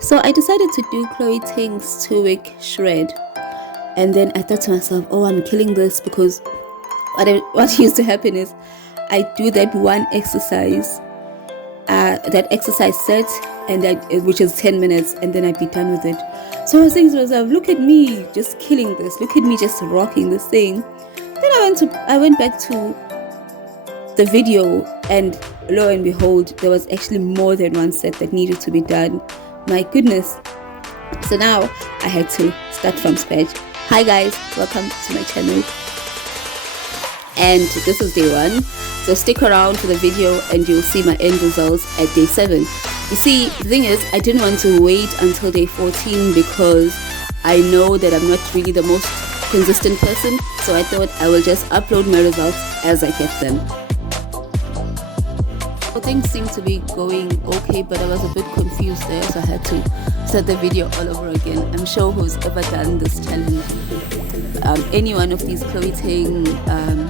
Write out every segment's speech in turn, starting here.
So I decided to do Chloe Ting's 2-week shred. And then I thought to myself, oh, I'm killing this because what used to happen is I do that one exercise, that exercise set, and which is 10 minutes, and then I'd be done with it. So I was saying to myself, look at me just killing this. Look at me just rocking this thing. Then I went back to the video, and lo and behold, there was actually more than one set that needed to be done. My goodness. So now I had to start from scratch. Hi guys, welcome to my channel. And this is day 1. So stick around for the video and you'll see my end results at day 7. You see, the thing is, I didn't want to wait until day 14 because I know that I'm not really the most consistent person. So I thought I will just upload my results as I get them. So things seem to be going okay, but I was a bit confused there, so I had to start the video all over again. I'm sure who's ever done this challenge, any one of these Chloe Ting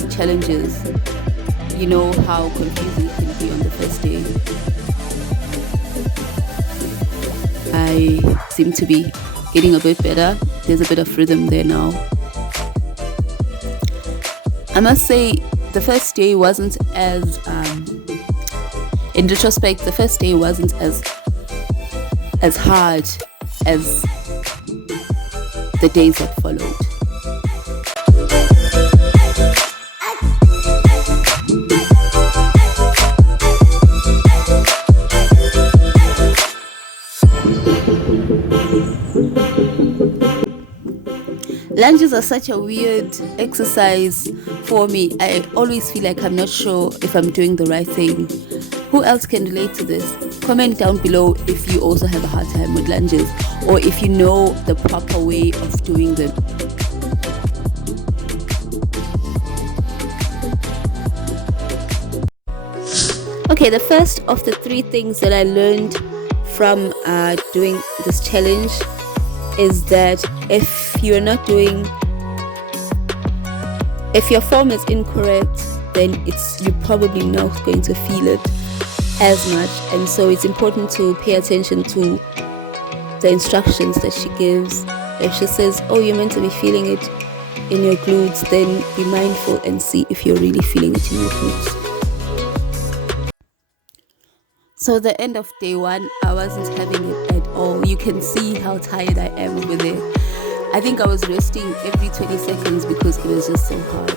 challenges, you know how confusing it can be on the first day. I seem to be getting a bit better. There's a bit of rhythm there now. I must say the first day wasn't as in retrospect, the first day wasn't as hard as the days that followed. Lunges are such a weird exercise for me. I always feel like I'm not sure if I'm doing the right thing. Who else can relate to this? Comment down below if you also have a hard time with lunges, or if you know the proper way of doing them. Okay, the first of the 3 things that I learned from doing this challenge is that if your form is incorrect, then you're probably not going to feel it as much, and so it's important to pay attention to the instructions that she gives. If she says, oh, you're meant to be feeling it in your glutes, then be mindful and see if you're really feeling it in your glutes. So the end of day 1, I wasn't having it at all. You can see how tired I am over there. I think I was resting every 20 seconds because it was just so hard.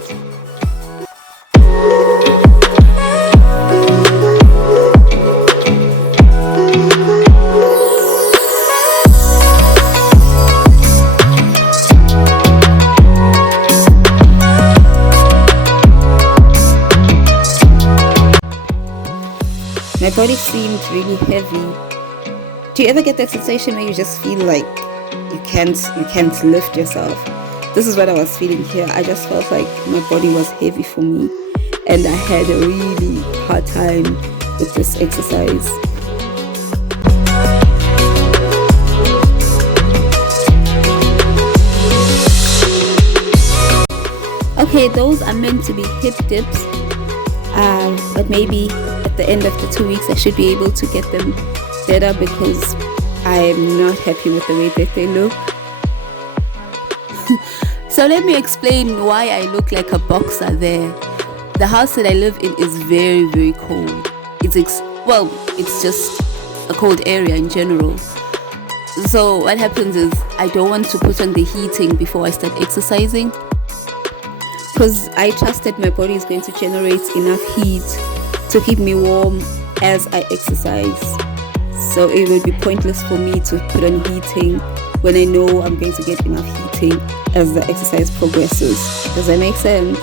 My body seemed really heavy. Do you ever get that sensation where you just feel like you can't lift yourself? This is what I was feeling here. I just felt like my body was heavy for me, and I had a really hard time with this exercise. Okay, those are meant to be hip dips, but maybe at the end of the 2 weeks I should be able to get them better because I am not happy with the way that they look. So let me explain why I look like a boxer there. The house that I live in is very, very cold. It's just a cold area in general. So what happens is I don't want to put on the heating before I start exercising, because I trust that my body is going to generate enough heat to keep me warm as I exercise. So it would be pointless for me to put on heating when I know I'm going to get enough heating as the exercise progresses. Does that make sense?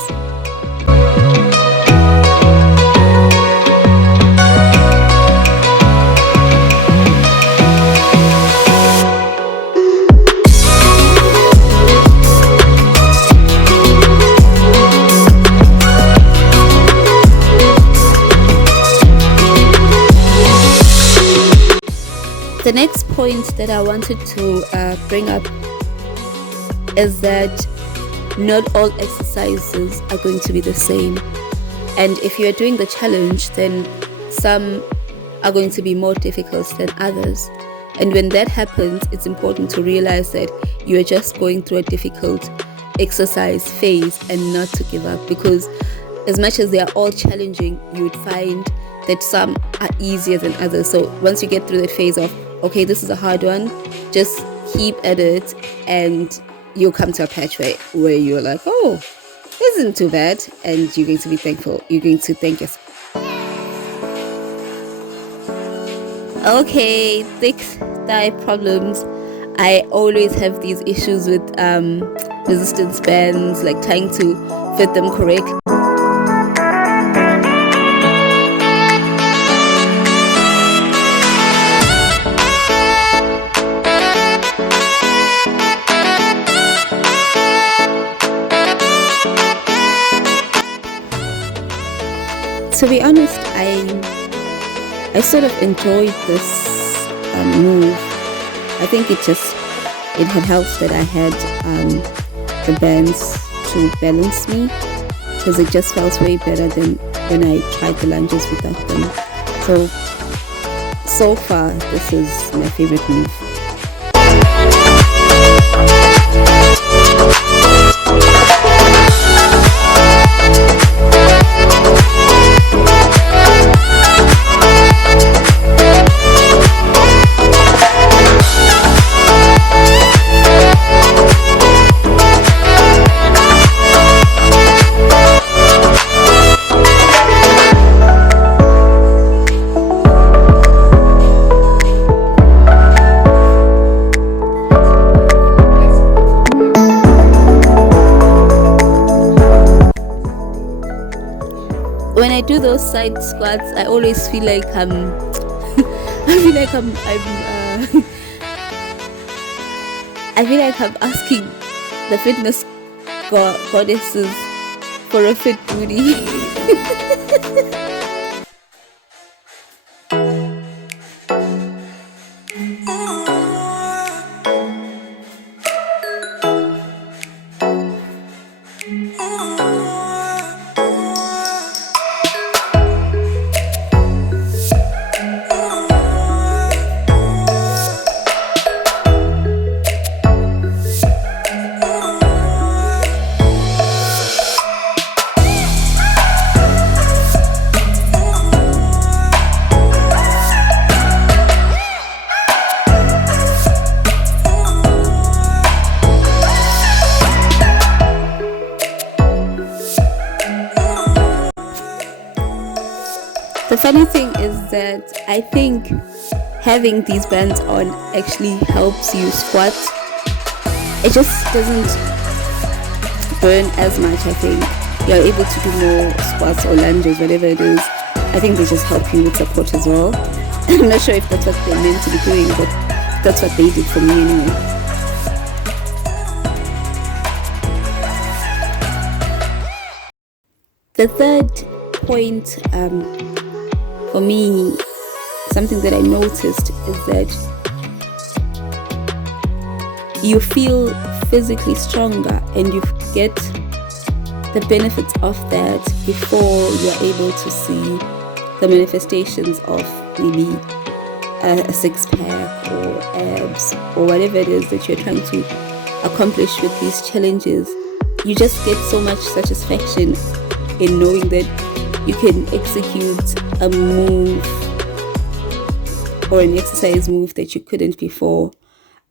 The next point that I wanted to bring up is that not all exercises are going to be the same. And if you're doing the challenge, then some are going to be more difficult than others. And when that happens, it's important to realize that you're just going through a difficult exercise phase and not to give up, because as much as they are all challenging, you would find that some are easier than others. So once you get through that phase of, okay, this is a hard one, just keep at it, and you'll come to a patch where you're like, oh, this isn't too bad, and you're going to be thankful. You're going to thank yourself. Okay, thick thigh problems. I always have these issues with resistance bands, like trying to fit them correct. To be honest, I sort of enjoyed this move. I think it had helped that I had the bands to balance me, because it just felt way better than when I tried the lunges without them. So far, this is my favorite move. When I do those side squats, I always feel like I'm I feel like I'm asking the fitness goddesses for a fit booty. The funny thing is that I think having these bands on actually helps you squat. It just doesn't burn as much. I think you're able to do more squats or lunges, whatever it is. I think they just help you with support as well. I'm not sure if that's what they're meant to be doing, but that's what they did for me anyway. The third point, for me, something that I noticed is that you feel physically stronger and you get the benefits of that before you're able to see the manifestations of maybe a six-pack or abs or whatever it is that you're trying to accomplish with these challenges. You just get so much satisfaction in knowing that you can execute a move or an exercise move that you couldn't before.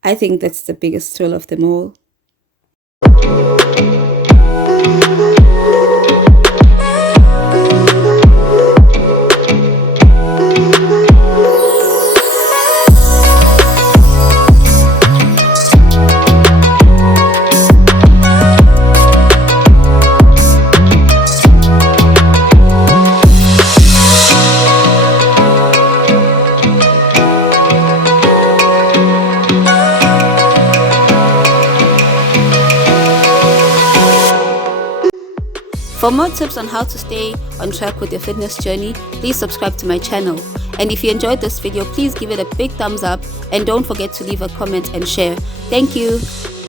I think that's the biggest thrill of them all. For more tips on how to stay on track with your fitness journey, please subscribe to my channel. And if you enjoyed this video, please give it a big thumbs up and don't forget to leave a comment and share. Thank you.